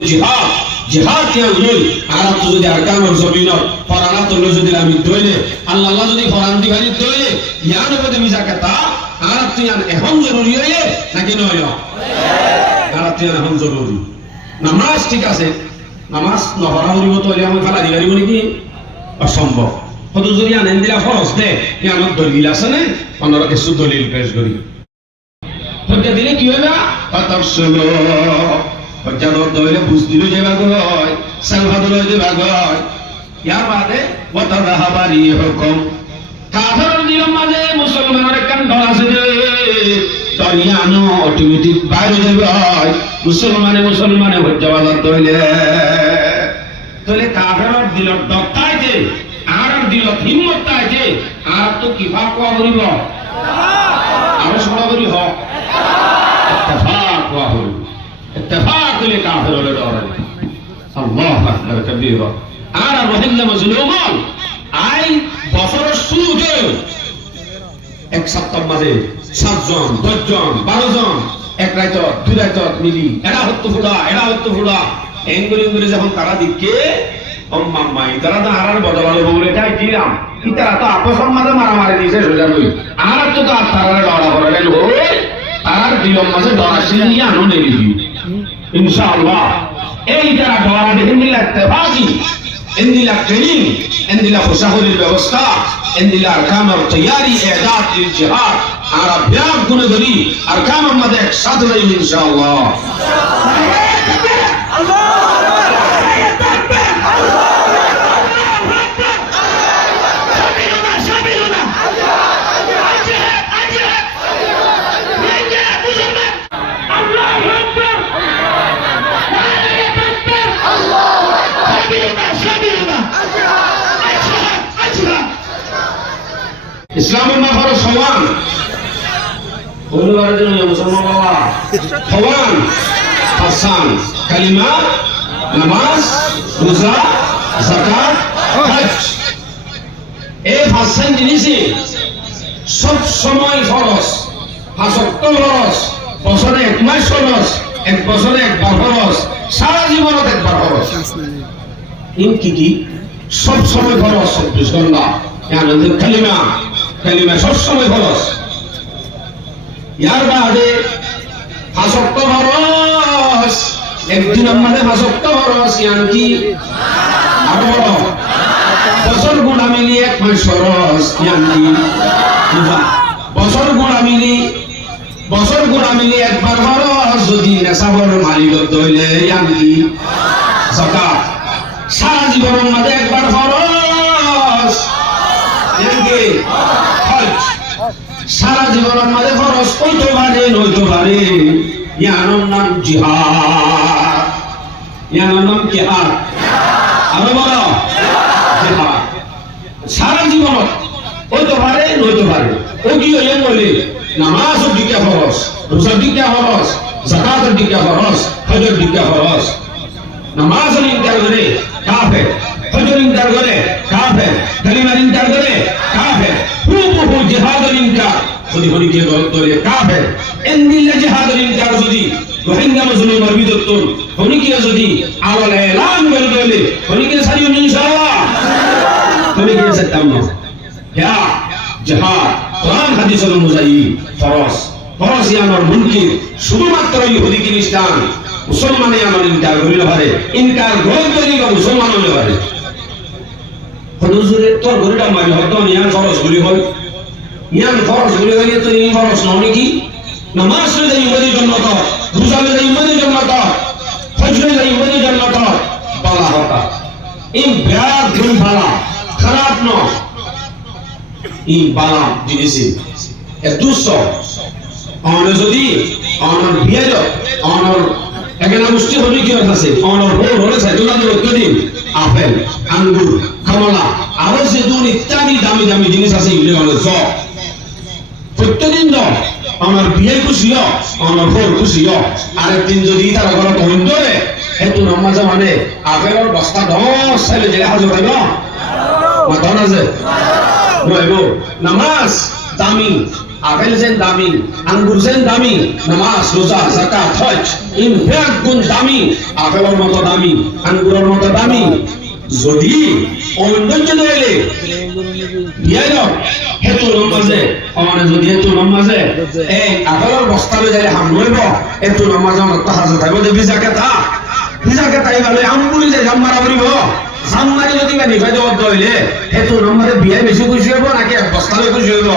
জিহাদ জিহাদ কে হই আর তো যদি আরকানুল জমিনত ফরানা তো যদি আমি দইলে আল্লাহ যদি ফরান দিবানি দইলে ইয়ান উপরে মিজাকাতা আর তো ইয়ান এখন জরুরি হইয়ে নাকি নয় আর তো ইয়ান এখন জরুরি নামাজ ঠিক আছে নামাজ নহরা হইব তো আমি ফালা দিবারিব নাকি অসম্ভব হতো যদি আনেন দিলা ফরজ দে ইয়ানত দলিল আছে না অন্যরা কিছু দলিল পেশ করি হত্যা দিলে কি হবে ফাতাফসুলু হজ্জাদর দইলে বুঝ দিল যে ভাগ হয় সালভাদর যে ভাগ হয় ইয়ার বাদে ওয়াতাযাহাবারি হুকুম কাফের দিলের মাঝে মুসলমানের কান ডর আছে যে দরিয়ানো অটোমেটিক বাইরে যাবে হয় মুসলমানে হজ্জাবাদর দইলে তাহলে কাফের দিলের ডর তাইতে আর দিলত হিম্মত তাইতে আর তো কিফা কোয়া করিব আর সরা করি হ ইত্তেফাক কোয়া করিব اتفاق لكافر ولا دور الله اكبر كبيرا انا রহিম মজলুমান আই বছর শুরুতে এক সপ্তাহ মাঝে 7 জন 10 জন 12 জন এক রাত দুই রাত মিলি এরা হত্য ফুড়া এঙ্গুলি যখন তারা দিকে আম্মা মাই তারা তো আরার বদলালো বলে এটাই দিলাম কি তারা তো আপসম মাঝে মারামারি দিয়েছে সোজা নই আর তো তারা লড়া করে ওই তার দিলম মাঝে দরাসি নিয়ে আনো নেই ইনশাআল্লাহ এই যারা দোয়া দেখেন দিলা ইত্তেফাকি এন্দিলা ট্রেনিং এন্দিলা ফুসাহুলের ব্যবস্থা এন্দিলা আরকান আর তৈয়ারি ইআদাত লিল জিহাদ আর আভ্যাস গুণ ধরি আরকান আমাদের একসাথে রইব ইনশাআল্লাহ ইসলামের নাফার সমান বলবার জন্য মুসলমান বাবা সমান হাসান কালিমা নামাজ রোজা যাকাত হজ এই হাসান জিনিসে সব সময় ফরজ হাসক্ত ফরজ বছরে এক মাস ফরজ এক বছরে একবার ফরজ সারা জীবনত একবার ফরজ কি সব সময় ফরজ 24 ঘন্টা কালিমা সব সময় ফরজ ইয়ার বাদে হাসক্ত ফরজ একদিন আমাদের হাসক্ত ফরজ ইয়ান কি আরো বড় বছর গুণা মিলি এক মাস ফরজ ইয়ান কি বছর গুণা মিলি একবার ফরজ যদি নেশাবর মালিক হইলে ইয়ান কি যাকাত সারা জীবনের মধ্যে একবার ফরজ সারা জীবনের মাঝে ফরজ হইতে পারে নইতে পারে ইয়ানোর নাম জিহাদ ইয়ানোর নাম জিহাদ আরো বড় জিহাদ সারা জীবন হইতে পারে নইতে পারে ও কি হইলে বলে নামাজের দিকে ফরজ রোজার দিকে ফরজ যাকাতের দিকে ফরজ হজের দিকে ফরজ নামাজের ইনকার করে কাফের হজের ইনকার করে কাফের কালিমার ইনকার করে কাফের হুবহু জিহাদের ইনকার যদি হরিকে দলে কাফের এন্দিল্লা জিহাদের ইনকার যদি রোহিঙ্গা মুসলমানের বিরুদ্ধে হরিকে যদি আওয়াল এলান করে দলে হরিকে সারিও ইনশাআল্লাহ হরিকে সত্যাম না ইয়া জিহাদ কোরআন হাদিসের অনুযায়ী ফরজ ইয়ানোর মুনকির শুধুমাত্র ইহুদি খ্রিস্টান মুসলমানে আমার ইনকার করিলে পারে ইনকার গ্রহণ করিলে মুসলমান হইলে পারে হুজুরে তোর গরিটা মারি হতো ইয়ান ফরজ গুলি হয় ইয়ান ফরজ গুলি হইলে তো এই ফরজ নয় নাকি নামাজ রে ইমানের জন্য তো রোজা রে ইমানের জন্য তো হজ রে ইমানের জন্য তো বালা হতা এই ব্যাগ গুণ বালা খারাপ ন এই বালা জিনিসে এ দুসো অনর যদি অনর বিয়ের অনর এখানে মুষ্টি হলি কি আছে অনর হলে সাইদুল্লাহ দিন আপেল আঙ্গুর কমলা আরো যে দুন ইত্যাদি দামি দামি জিনিস আছে এগুলো হলো সব প্রত্যেকদিন দাও আমার বিয়ে খুশিও আমার ফোর খুশিও আরেকদিন যদি তারা ঘরে তহিন ধরে হেতু নামাজে মানে আপেলের বস্তা 10 সালে জেলে হাজর হইব মাথা আছে নইব নামাজ দামি আপেল যেন দামি, আঙ্গুর যেন দামি, নামাজ রোজা যাকাত হজ ইনফ্যাক্ট গুণ দামি, আপেলের মতো দামি, আঙ্গুরের মতো দামি। যদি অন্যন্য হইলে দিয়ে যাও হেতু নমাজে আমাদের যদি হেতু নমাজে এই আপেলের বস্তা লই যাইলে হাম লইব হেতু নমাজে আমার তো হাজার থাকবে যে ভিজাকে তাই বলে আঙ্গুরি যে জাম মারা করিব সামনারে যদি বা নিফাইতে বদ্ধ হইলে হেতু নম্বরে বিয়ে বেশি খুশি হইব নাকি এক বস্তালে খুশি হইব?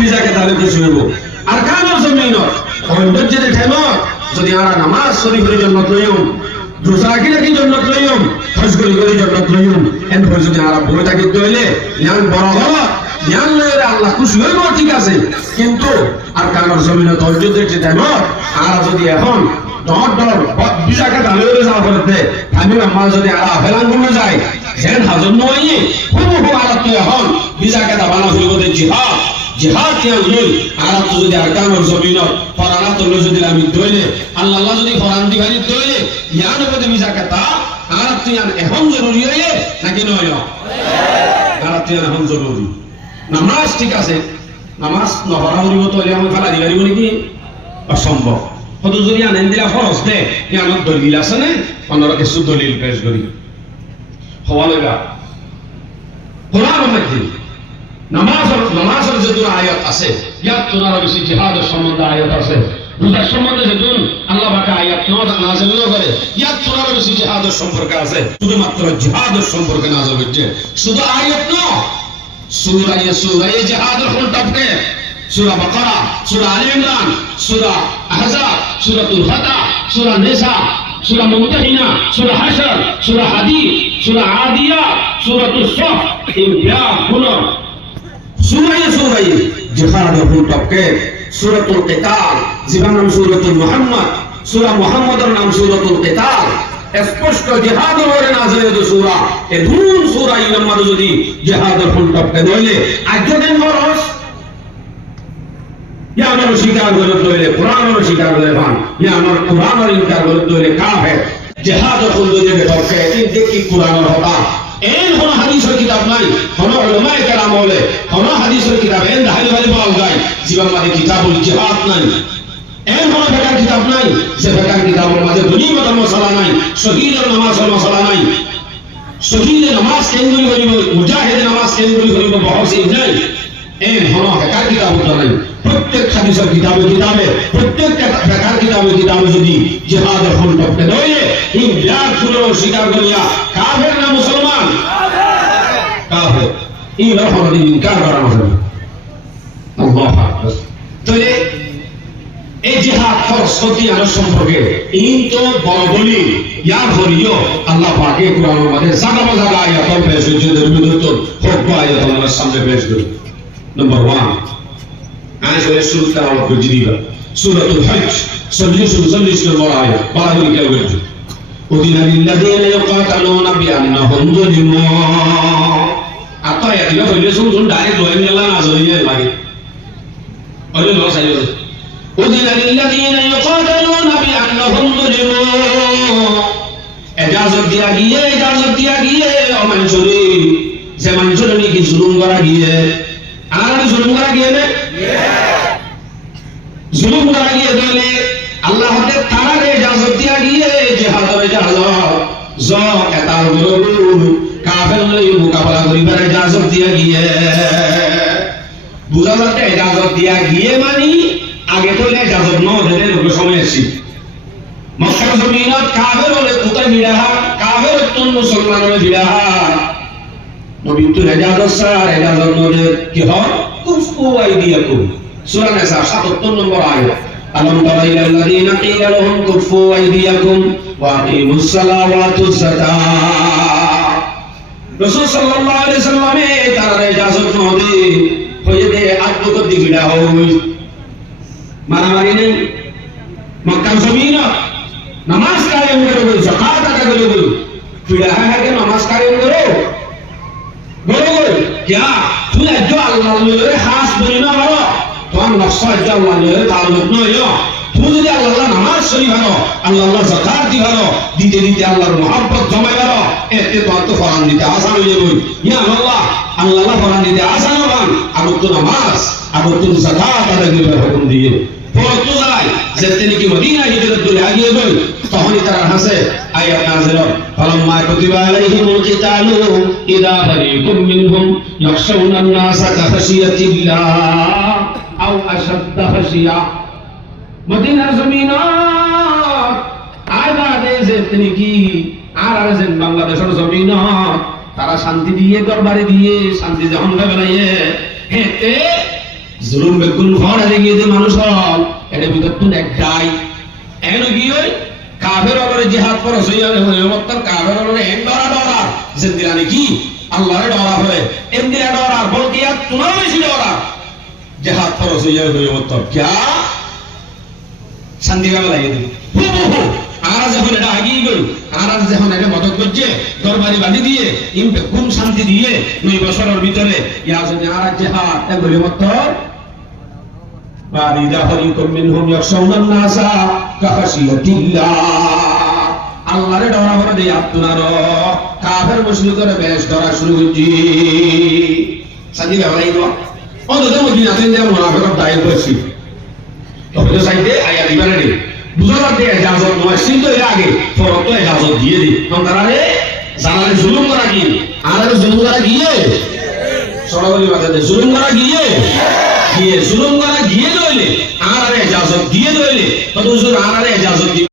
ভিজাকে তাহলে খুশি হইব। আর কামের জমিনত সৌন্দর্যের ঠেমত যদি আমরা নামাজ শরীফের জন্য লইম, রোজা রাখি জন্য লইম, হজ করি জন্য লইম, এরপর যদি আমরা বই থাকিতে হইলে ইয়ান বড় হল ইয়ান লইলে আল্লাহ খুশি হইব, ঠিক আছে। কিন্তু আর কামের জমিনত সৌন্দর্যের ঠেমত আর যদি এখন বিজাকে দালে যাওয়া করতে আমি আমার যদি আর ফেলান কমে যায় যেন হাজর নয় খুব আলাপ এখন বিজাকে দাবানো হইব জিহাদ জিহাদ কে লই আর যদি আর কামের জমিনত ফরানা তো যদি আমি দইলে আল্লাহ যদি ফরান দিবানি দইলে ইয়ান উপরে বিজাকে তা আর তুই এখন জরুরি হইয়ে নাকি নয়? আর তুই এখন জরুরি। নামাজ ঠিক আছে, নামাজ নপড়া হইব তো আমি ফেলা দিবারিব নাকি? অসম্ভব। হয়তো যদি আনেন দিলা খরচ দে আমার দলিল আছে না অন্যরা কিছু দলিল পেশ করি হওয়া লগা কোরআন মধ্যে নামাজের যে আয়াত আছে ইয়াত তোনার বেশি জিহাদের সম্বন্ধে আয়াত আছে, রোজার সম্বন্ধে যে আল্লাহ পাকে আয়াত নাযিল করে ইয়াত তোনার বেশি জিহাদের সম্পর্কে আছে। শুধুমাত্র জিহাদের সম্পর্কে নাযিল হচ্ছে, শুধু আয়াত নয়। সূরা জিহাদের কোন টপকে? সূরা বাকারা, সূরা আলে ইমরান, সূরা আহজাব, সূরাতুল ফাতহ, সূরা নিসা, সূরা মুমতাহিনা, সূরা হাশর, সূরা হাদীদ, সূরা আদিয়াত, সূরাতুস সফ, এই ব্যাপগুলো সূরা জিহাদের কোন টপকে? সূরাতুল কিতাল, যার নাম সূরাতুল মুহাম্মদ, সূরা মুহাম্মদের নাম সূরাতুল কিতাল। স্পষ্ট জিহাদের ওরে নাযিল সূরা এই দুন সূরা ইমাম যদি জিহাদের কোন টপকে নইলে আজকের খরচ या আমার স্বীকার করে তৈলে কোরআনের স্বীকার করে ভান या আমার কোরআনের ইনকার করে তৈলে কাফের। জিহাদ যখন যদি দেখে এই দেখি কোরআনের হতা এই কোন হাদিসের কিতাব নাই, কোন উলামায়ে কেরাম বলে কোন হাদিসের কিতাব এই ধারি ধারি পাওয়া যায় জীবন মানে কিতাবুল জিহাদ নাই, এই কোন ফিকহ কিতাব নাই যে ফিকহ কিতাবের মধ্যে গনিমতের মশলা নাই, শহীদের নামাজের মশলা নাই, শহীদের নামাজ কেন্দ্র করিব, মুজাহিদের নামাজ কেন্দ্র করিব বহসি নাই, এই কোন ফিকহ কিতাব নাই। প্রত্যেক হাদিসের কিতাবে প্রত্যেক ফিকহ কিতাবে যদি জিহাদের কোন টপকে নয় এই ব্যাপগুলো স্বীকার করিয়া কাফের না মুসলমান? কাফের। এই রকম ইনকার করা হবে। আল্লাহু আকবার। তাহলে এই জিহাদ ফরজ সতিয়ার সম্পর্কে ইন তো বড় বলি ইয়ার হরিও আল্লাহ পাকে কোরআনের মধ্যে জায়গা আয়াত পেশ হয়েছে, দরবিদত হোক আয়াত আমাদের সামনে পেশ করি। নম্বর 1 আয়াতের শুরুতে আমরা বুঝি দিবা সূরাতুল হজ 40 নম্বর আয়াত বারাহুল কে বলছে উদিনা লিল্লাযিনা ইয়াকাতালুনা বিআন্নাহুম যুলিমু। আতা আয়াত দিবা হইলে শুন ডাইরেক্ট লয় নিলা না জড়িয়ে লাগে ওই লস আইলো উদিনা লিল্লাযিনা ইয়াকাতালুনা বিআন্নাহুম যুলিমু। এজাজত দিয়া গিয়ে অমানসুরি যে মানুষের নাকি জুলুম করা গিয়ে আর জুলুম করা গিয়ে না জুলুম করা গিয়ে দিলে আল্লাহ হতে তারারে ইজাজত দিয়া গিয়ে জিহাদের ইজাজত জ এটার গরু কাফের লই মোকাবেলা করিবার ইজাজত দিয়া গিয়ে বুঝা যাচ্ছে ইজাজত দিয়া গিয়ে মানে আগে তো ইজাজত ন দেনে লোক সময় আসি মক্কার জমিনত কাফের হলে কোথায় বিড়াহা কাফের তুন মুসলমানের বিড়াহা নবী তো ইজাজত স্যার ইজাজত নদের কি হয় কুফু আইদিয়াকুম সূরা নিসা 77 নম্বর আয়াত আলম তারা ইলাল্লাযিনা কিলা লাহুম কুফু আইদিয়াকুম ওয়া আকিমুস সালাতা ওয়া আতুজ যাকাত। রাসূল সাল্লাল্লাহু আলাইহি সাল্লামে তারা ইজাজত নদে হয়ে দে আত্মক দিবিডা হই মারামারি নেই মক্কার জমিন নামাজ কায়েম করো যাকাত আদায় করো ফিরা है নামাজ কায়েম করো বলো क्या তুই একজন আল্লাহর খাস বলি না বলো তোমার নকশা একজন আল্লাহর তাআল্লুক নয় তুমি যদি আল্লাহ নামাজ শরীফ হানো, আল্লাহ যাকাত দি হানো, দিতে দিতে আল্লাহর মহব্বত জমাই হানো, এতে তো ফরান দিতে আসান হয়ে যাবে। ইয়া আল্লাহ ফরান দিতে আসান হবান, আর তো নামাজ, আর তো যাকাত আদায় করবার হুকুম দিয়ে পড়তো যায় যে তিনি কি মদিনা হিজরত করে আগিয়ে গই, তখনই তারা হাসে আয়াত নাযিল ফালাম্মা কুতিবা আলাইহিমুল কিতালু ইযা ফারিকুম মিনহুম ইয়াখশাউনা আন-নাসা কাখাশিয়াতিল্লাহ আও আশাদ্দা খাশিয়া। মদিনার জমিনত আয়বা দেশে তিনি কি আর যেন বাংলাদেশের জমিনত তারা শান্তি দিয়ে দরবারে দিয়ে শান্তি যখন বেলাইয়ে হেতে জুলুম বেগুন ঘর হারে গিয়ে যে মানুষ হল এটা ভিতর তুন একটাই এন গিয়ে কাফের অলরে জিহাদ পর হইয়া মত্তর কাফের অলরে এক ডরা যে দিলানি কি আল্লাহরে ডরা হলে এমনি ডরা বলকি আর তোমার বেশি ডরা জিহাদ পর হইয়া মত্তর क्या শান্তি গাবে লাগিয়ে দিবি আর যখন এটা আগিয়ে গেল আর যখন এটা মদত করছে দরবারি বাড়ি দিয়ে ইম বেগুন শান্তি দিয়ে 9 বছরের ভিতরে ইয়া যদি আর জিহাদ এক হইয়া মত্তর বারিদা ফারিকুম মিনহুম ইয়াখশাউনা আন-নাসা কাখাশিয়াতিল্লাহ। আল্লাহরে ডরা করে দেই আপনার কাফের মুশরিকরে বেশ ডরা শুরু হইছি শান্তি গাবে লাগিয়ে দাও অন্তত মদিনাতে যে মুনাফিকর দায়ের করছি তবে সাইডে আয়া দিবারে দে বুঝার দে ইজাজত নয় সিদ্ধ এর আগে ফরক তো ইজাজত দিয়ে দি তারারে জানালে জুলুম করা কি আর জুলুম করা গিয়ে সরাসরি বাজাতে জুলুম করা গিয়ে জুলুম করা গিয়ে নইলে আর ইজাজত দিয়ে নইলে তত আর ইজাজত